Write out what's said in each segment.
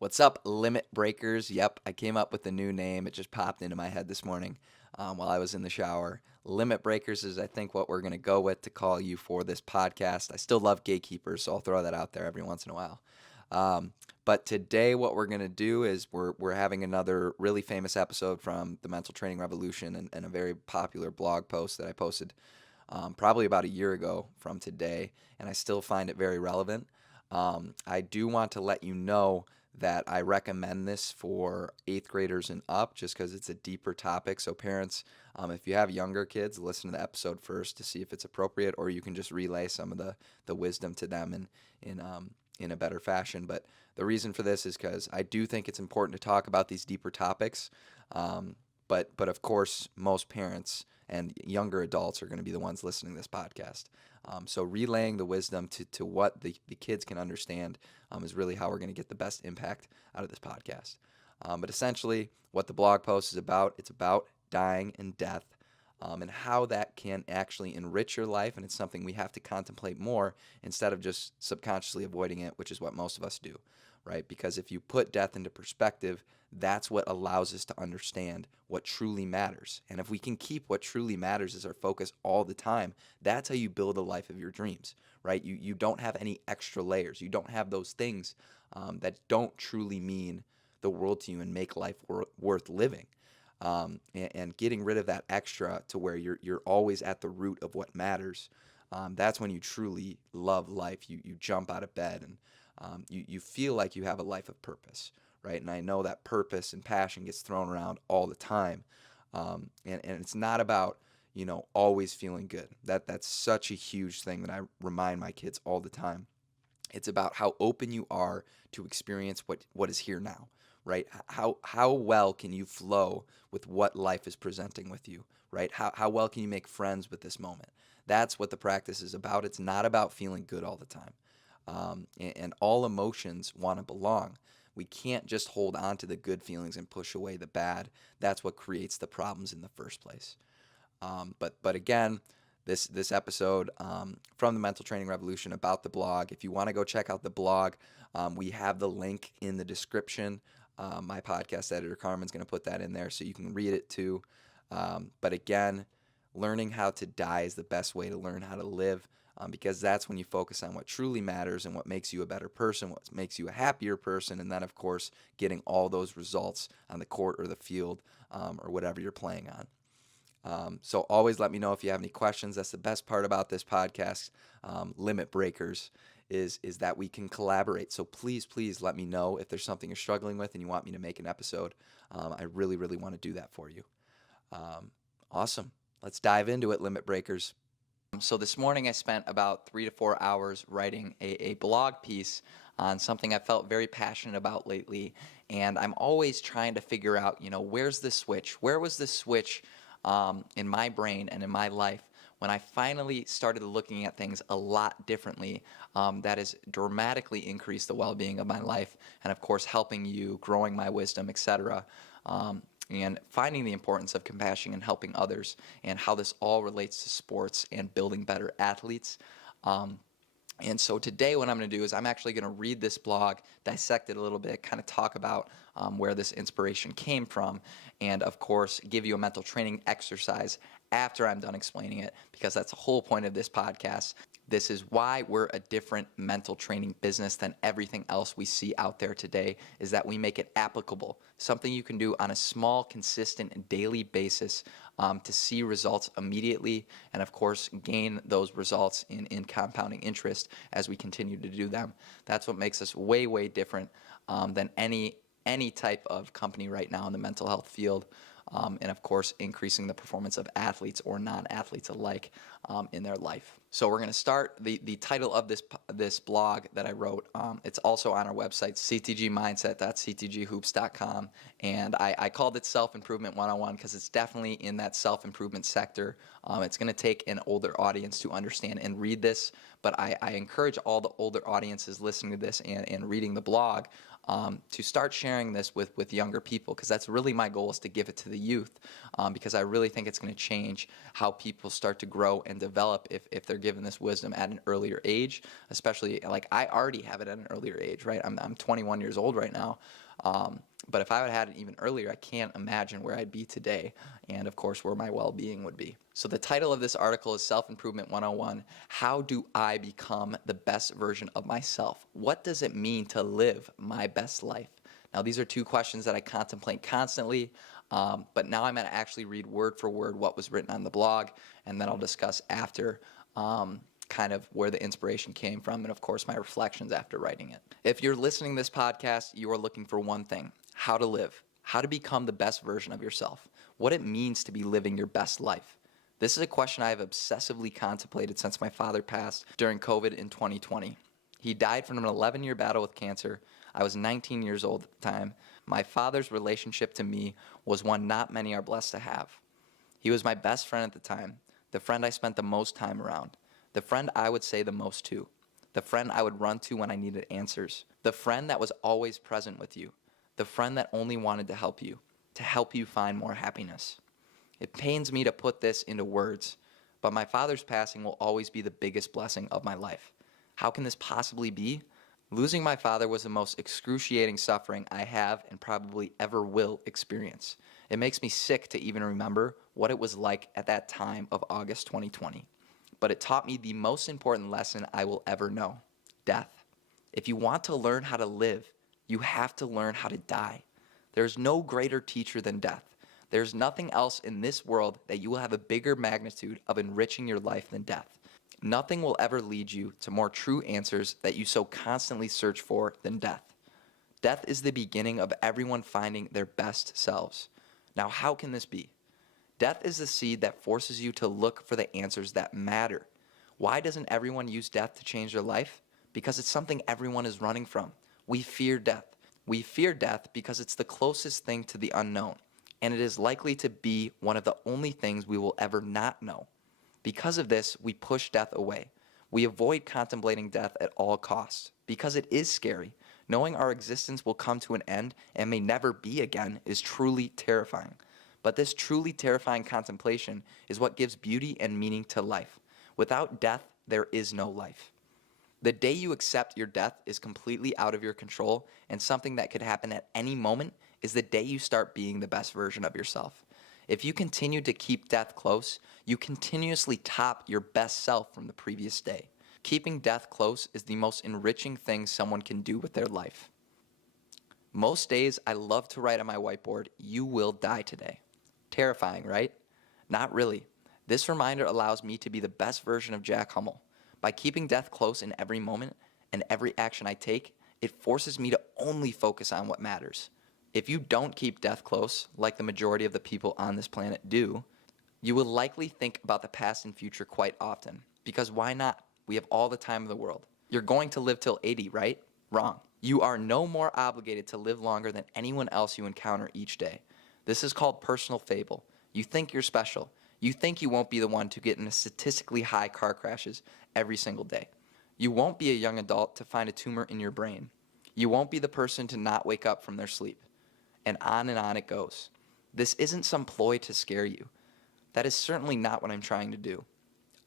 What's up, Limit Breakers? Yep, I came up with a new name. It just popped into my head this morning while I was in the shower. Limit Breakers is, I think, what we're going to go with to call you for this podcast. I still love gatekeepers, so I'll throw that out there every once in a while. But today, what we're going to do is we're having another really famous episode from the Mental Training Revolution and a very popular blog post that I posted probably about a year ago from today, and I still find it very relevant. I do want to let you know that I recommend this for 8th graders and up just because it's a deeper topic. So parents, if you have younger kids, listen to the episode first to see if it's appropriate, or you can just relay some of the wisdom to them in a better fashion. But the reason for this is because I do think it's important to talk about these deeper topics. But of course, most parents and younger adults are going to be the ones listening to this podcast. So relaying the wisdom to what the kids can understand is really how we're going to get the best impact out of this podcast. But essentially, what the blog post is about, it's about dying and death and how that can actually enrich your life. And it's something we have to contemplate more instead of just subconsciously avoiding it, which is what most of us do, right? Because if you put death into perspective, that's what allows us to understand what truly matters. And if we can keep what truly matters as our focus all the time, that's how you build a life of your dreams, right? You don't have any extra layers. You don't have those things that don't truly mean the world to you and make life worth living. And getting rid of that extra to where you're always at the root of what matters, that's when you truly love life. You jump out of bed and you feel like you have a life of purpose, right? And I know that purpose and passion gets thrown around all the time. And it's not about, always feeling good. That's such a huge thing that I remind my kids all the time. It's about how open you are to experience what is here now, right? How well can you flow with what life is presenting with you, right? How well can you make friends with this moment? That's what the practice is about. It's not about feeling good all the time. And all emotions want to belong. We can't just hold on to the good feelings and push away the bad. That's what creates the problems in the first place. But again, this episode from the Mental Training Revolution about the blog. If you want to go check out the blog, we have the link in the description. My podcast editor Carmen's going to put that in there so you can read it too. But again, learning how to die is the best way to learn how to live. Because that's when you focus on what truly matters and what makes you a better person, what makes you a happier person, and then, of course, getting all those results on the court or the field or whatever you're playing on. So always let me know if you have any questions. That's the best part about this podcast, Limit Breakers, is that we can collaborate. So please let me know if there's something you're struggling with and you want me to make an episode. I really want to do that for you. Awesome. Let's dive into it, Limit Breakers. So this morning I spent about 3 to 4 hours writing a blog piece on something I felt very passionate about lately, and I'm always trying to figure out, where's the switch? Where was the switch in my brain and in my life when I finally started looking at things a lot differently, that has dramatically increased the well-being of my life and, of course, helping you, growing my wisdom, etc., and finding the importance of compassion and helping others and how this all relates to sports and building better athletes. And so today what I'm going to do is I'm actually going to read this blog, dissect it a little bit, kind of talk about where this inspiration came from, and of course give you a mental training exercise after I'm done explaining it, because that's the whole point of this podcast. This is why we're a different mental training business than everything else we see out there today, is that we make it applicable, something you can do on a small, consistent, daily basis to see results immediately and, of course, gain those results in compounding interest as we continue to do them. That's what makes us way different than any type of company right now in the mental health field. And of course, increasing the performance of athletes or non-athletes alike in their life. So we're going to start the title of this blog that I wrote. It's also on our website, ctgmindset.ctghoops.com. And I called it Self-Improvement 101 because it's definitely in that self-improvement sector. It's going to take an older audience to understand and read this, but I encourage all the older audiences listening to this and reading the blog to start sharing this with younger people, because that's really my goal, is to give it to the youth, because I really think it's going to change how people start to grow and develop if they're given this wisdom at an earlier age, especially like I already have it at an earlier age, right? I'm 21 years old right now. But if I had had it even earlier, I can't imagine where I'd be today, and of course where my well-being would be. So the title of this article is Self-Improvement 101, How Do I Become the Best Version of Myself? What does it mean to live my best life? Now, these are two questions that I contemplate constantly, but now I'm going to actually read word for word what was written on the blog, and then I'll discuss after kind of where the inspiration came from, and of course my reflections after writing it. If you're listening to this podcast, you are looking for one thing: how to live, how to become the best version of yourself, what it means to be living your best life. This is a question I have obsessively contemplated since my father passed during COVID in 2020. He died from an 11-year battle with cancer. I was 19 years old at the time. My father's relationship to me was one not many are blessed to have. He was my best friend at the time, the friend I spent the most time around, the friend I would say the most to, the friend I would run to when I needed answers, the friend that was always present with you, the friend that only wanted to help you find more happiness. It pains me to put this into words, but my father's passing will always be the biggest blessing of my life. How can this possibly be? Losing my father was the most excruciating suffering I have and probably ever will experience. It makes me sick to even remember what it was like at that time of August 2020. But it taught me the most important lesson I will ever know: death. If you want to learn how to live, you have to learn how to die. There's no greater teacher than death. There's nothing else in this world that you will have a bigger magnitude of enriching your life than death. Nothing will ever lead you to more true answers that you so constantly search for than death. Death is the beginning of everyone finding their best selves. Now, how can this be? Death is the seed that forces you to look for the answers that matter. Why doesn't everyone use death to change their life? Because it's something everyone is running from. We fear death. We fear death because it's the closest thing to the unknown, and it is likely to be one of the only things we will ever not know. Because of this, we push death away. We avoid contemplating death at all costs because it is scary. Knowing our existence will come to an end and may never be again is truly terrifying. But this truly terrifying contemplation is what gives beauty and meaning to life. Without death, there is no life. The day you accept your death is completely out of your control and something that could happen at any moment is the day you start being the best version of yourself. If you continue to keep death close, you continuously top your best self from the previous day. Keeping death close is the most enriching thing someone can do with their life. Most days, I love to write on my whiteboard, "You will die today." Terrifying, right? Not really. This reminder allows me to be the best version of Jack Hummel. By keeping death close in every moment and every action I take, it forces me to only focus on what matters. If you don't keep death close, like the majority of the people on this planet do, you will likely think about the past and future quite often. Because why not? We have all the time in the world. You're going to live till 80, right? Wrong. You are no more obligated to live longer than anyone else you encounter each day. This is called personal fable. You think you're special. You think you won't be the one to get into statistically high car crashes every single day. You won't be a young adult to find a tumor in your brain. You won't be the person to not wake up from their sleep. And on it goes. This isn't some ploy to scare you. That is certainly not what I'm trying to do.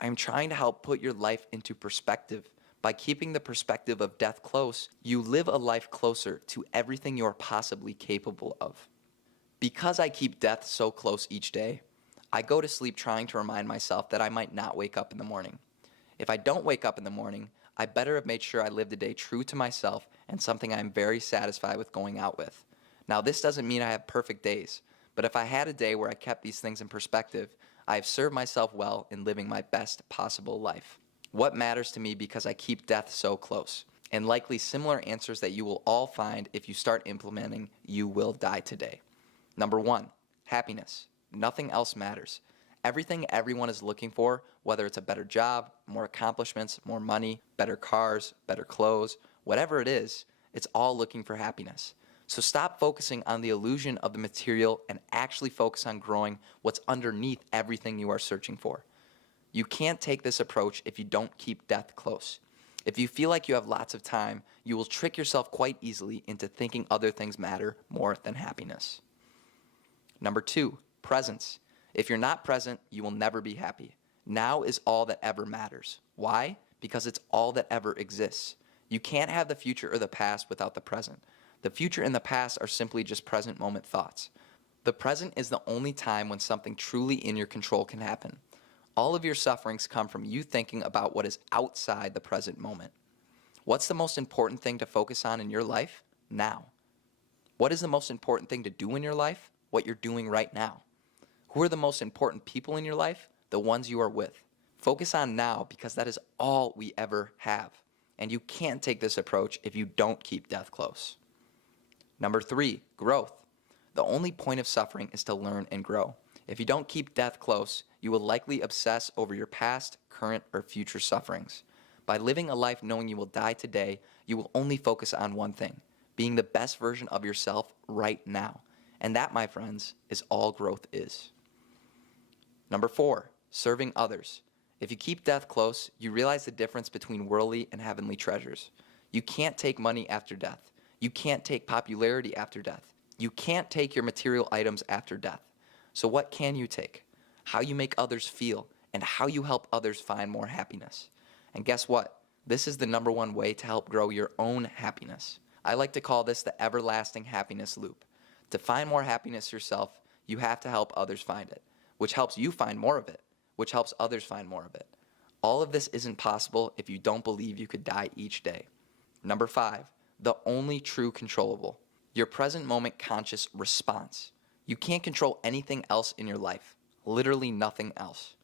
I'm trying to help put your life into perspective. By keeping the perspective of death close, you live a life closer to everything you are possibly capable of. Because I keep death so close each day, I go to sleep trying to remind myself that I might not wake up in the morning. If I don't wake up in the morning, I better have made sure I lived a day true to myself and something I am very satisfied with going out with. Now, this doesn't mean I have perfect days, but if I had a day where I kept these things in perspective, I have served myself well in living my best possible life. What matters to me because I keep death so close? And likely similar answers that you will all find if you start implementing "You will die today." Number 1, happiness. Nothing else matters. Everything everyone is looking for, whether it's a better job, more accomplishments, more money, better cars, better clothes, whatever it is, it's all looking for happiness. So stop focusing on the illusion of the material and actually focus on growing what's underneath everything you are searching for. You can't take this approach if you don't keep death close. If you feel like you have lots of time, you will trick yourself quite easily into thinking other things matter more than happiness. Number 2, presence. If you're not present, you will never be happy. Now is all that ever matters. Why? Because it's all that ever exists. You can't have the future or the past without the present. The future and the past are simply just present moment thoughts. The present is the only time when something truly in your control can happen. All of your sufferings come from you thinking about what is outside the present moment. What's the most important thing to focus on in your life? Now. What is the most important thing to do in your life? What you're doing right now. Who are the most important people in your life? The ones you are with. Focus on now because that is all we ever have. And you can't take this approach if you don't keep death close. Number 3, growth. The only point of suffering is to learn and grow. If you don't keep death close, you will likely obsess over your past, current, or future sufferings. By living a life knowing you will die today, you will only focus on one thing, being the best version of yourself right now. And that, my friends, is all growth is. Number 4, serving others. If you keep death close, you realize the difference between worldly and heavenly treasures. You can't take money after death. You can't take popularity after death. You can't take your material items after death. So what can you take? How you make others feel and how you help others find more happiness. And guess what? This is the number one way to help grow your own happiness. I like to call this the everlasting happiness loop. To find more happiness yourself, you have to help others find it, which helps you find more of it, which helps others find more of it. All of this isn't possible if you don't believe you could die each day. Number 5, the only true controllable, your present moment conscious response. You can't control anything else in your life, literally nothing else.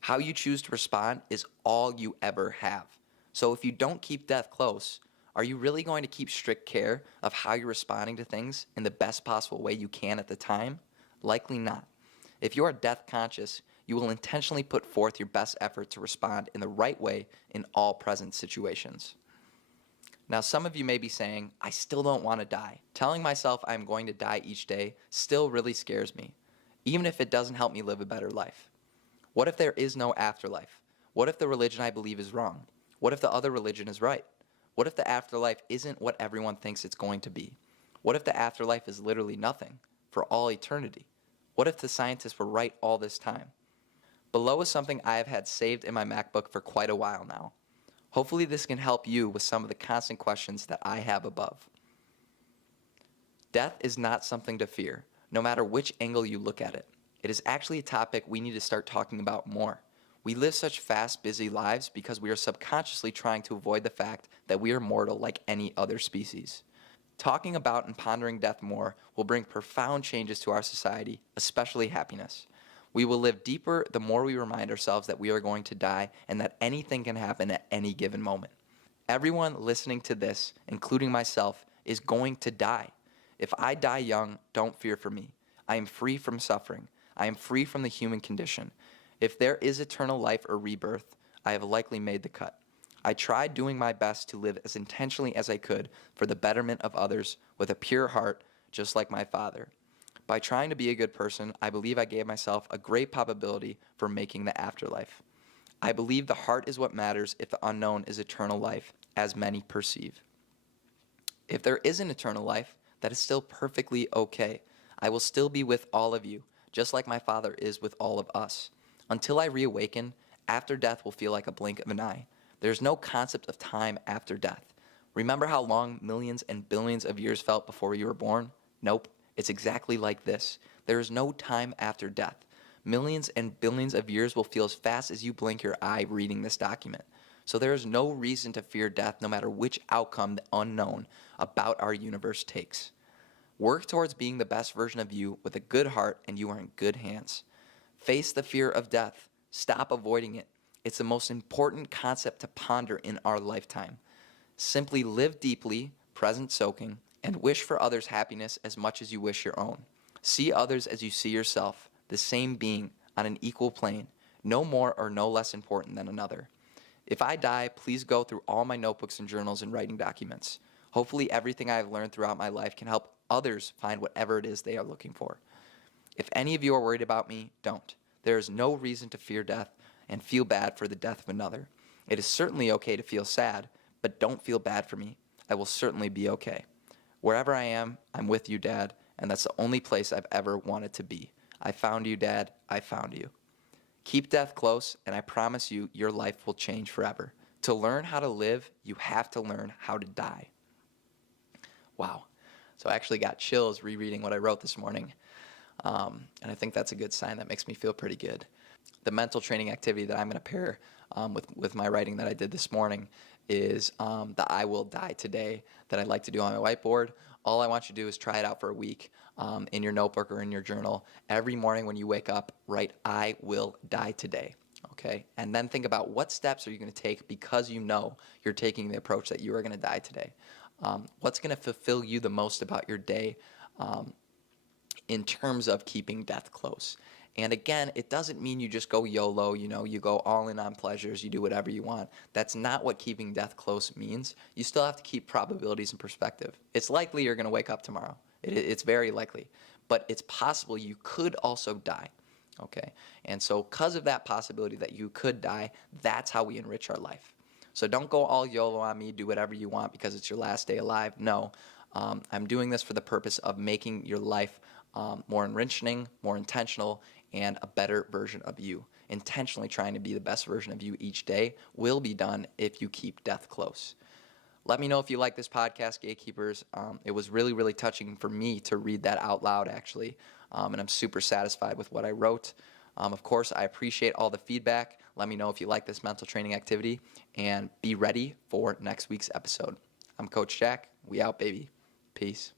How you choose to respond is all you ever have. So if you don't keep death close, are you really going to keep strict care of how you're responding to things in the best possible way you can at the time? Likely not. If you are death conscious, you will intentionally put forth your best effort to respond in the right way in all present situations. Now, some of you may be saying, I still don't want to die. Telling myself I'm going to die each day still really scares me, even if it doesn't help me live a better life. What if there is no afterlife? What if the religion I believe is wrong? What if the other religion is right? What if the afterlife isn't what everyone thinks it's going to be? What if the afterlife is literally nothing for all eternity? What if the scientists were right all this time? Below is something I have had saved in my MacBook for quite a while now. Hopefully this can help you with some of the constant questions that I have above. Death is not something to fear, no matter which angle you look at it. It is actually a topic we need to start talking about more. We live such fast, busy lives because we are subconsciously trying to avoid the fact that we are mortal like any other species. Talking about and pondering death more will bring profound changes to our society, especially happiness. We will live deeper the more we remind ourselves that we are going to die and that anything can happen at any given moment. Everyone listening to this, including myself, is going to die. If I die young, don't fear for me. I am free from suffering. I am free from the human condition. If there is eternal life or rebirth, I have likely made the cut. I tried doing my best to live as intentionally as I could for the betterment of others with a pure heart, just like my father. By trying to be a good person, I believe I gave myself a great probability for making the afterlife. I believe the heart is what matters if the unknown is eternal life, as many perceive. If there is an eternal life, that is still perfectly okay. I will still be with all of you, just like my Father is with all of us. Until I reawaken, after death will feel like a blink of an eye. There's no concept of time after death. Remember how long millions and billions of years felt before you were born? Nope. It's exactly like this. There is no time after death. Millions and billions of years will feel as fast as you blink your eye reading this document. So there is no reason to fear death no matter which outcome the unknown about our universe takes. Work towards being the best version of you with a good heart and you are in good hands. Face the fear of death. Stop avoiding it. It's the most important concept to ponder in our lifetime. Simply live deeply, present soaking, and wish for others' happiness as much as you wish your own. See others as you see yourself, the same being on an equal plane, no more or no less important than another. If I die, please go through all my notebooks and journals and writing documents. Hopefully everything I have learned throughout my life can help others find whatever it is they are looking for. If any of you are worried about me, don't. There is no reason to fear death and feel bad for the death of another. It is certainly okay to feel sad, but don't feel bad for me. I will certainly be okay. Wherever I am, I'm with you, Dad, and that's the only place I've ever wanted to be. I found you, Dad. I found you. Keep death close, and I promise you, your life will change forever. To learn how to live, you have to learn how to die. Wow. So I actually got chills rereading what I wrote this morning, and I think that's a good sign. That makes me feel pretty good. The mental training activity that I'm going to pair with my writing that I did this morning is the I will die today that I like to do on my whiteboard. All I want you to do is try it out for a week in your notebook or in your journal. Every morning when you wake up, write I will die today. Okay, and then think about what steps are you going to take because you know you're taking the approach that you are going to die today. What's going to fulfill you the most about your day in terms of keeping death close? And again, it doesn't mean you just go YOLO, you go all in on pleasures, you do whatever you want. That's not what keeping death close means. You still have to keep probabilities in perspective. It's likely you're going to wake up tomorrow. It's very likely. But it's possible you could also die. Okay? And so because of that possibility that you could die, that's how we enrich our life. So don't go all YOLO on me, do whatever you want because it's your last day alive. No, I'm doing this for the purpose of making your life more enriching, more intentional, and a better version of you. Intentionally trying to be the best version of you each day will be done if you keep death close. Let me know if you like this podcast, Gatekeepers. It was really, really touching for me to read that out loud, actually, and I'm super satisfied with what I wrote. Of course, I appreciate all the feedback. Let me know if you like this mental training activity, and be ready for next week's episode. I'm Coach Jack. We out, baby. Peace.